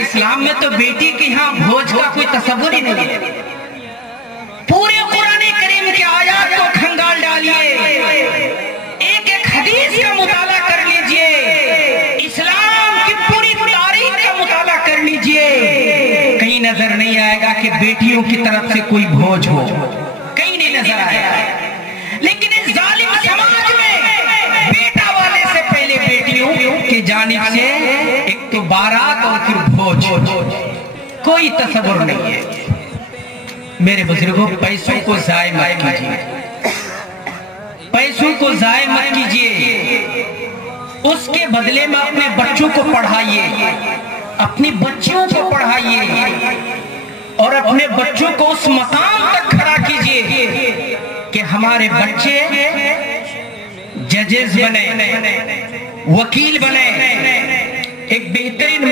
इस्लाम में तो बेटी के यहाँ भोज का कोई तस्वुर ही नहीं है। पूरे कुरान करीम के आयत को खंगाल डालिए, एक एक हदीस का मुताला कर लीजिए, इस्लाम की पूरी तारीख का मुताला कर लीजिए, कहीं नजर नहीं आएगा कि बेटियों की तरफ से कोई भोज हो, कहीं नहीं नजर आएगा। लेकिन इस जालिम समाज में बेटा वाले से पहले बेटियों की जानिब से एक तो बारात और फिर भोज, कोई तस्वुर नहीं है। मेरे बुजुर्गों, पैसों को जाय मत कीजिए, पैसों को जाय मत कीजिए, उसके बदले में अपने बच्चों को पढ़ाइए, अपनी बच्चियों को पढ़ाइए और अपने बच्चों को उस मकाम तक खड़ा कीजिए कि हमारे बच्चे जजेस बने, वकील बने, एक बेहतरीन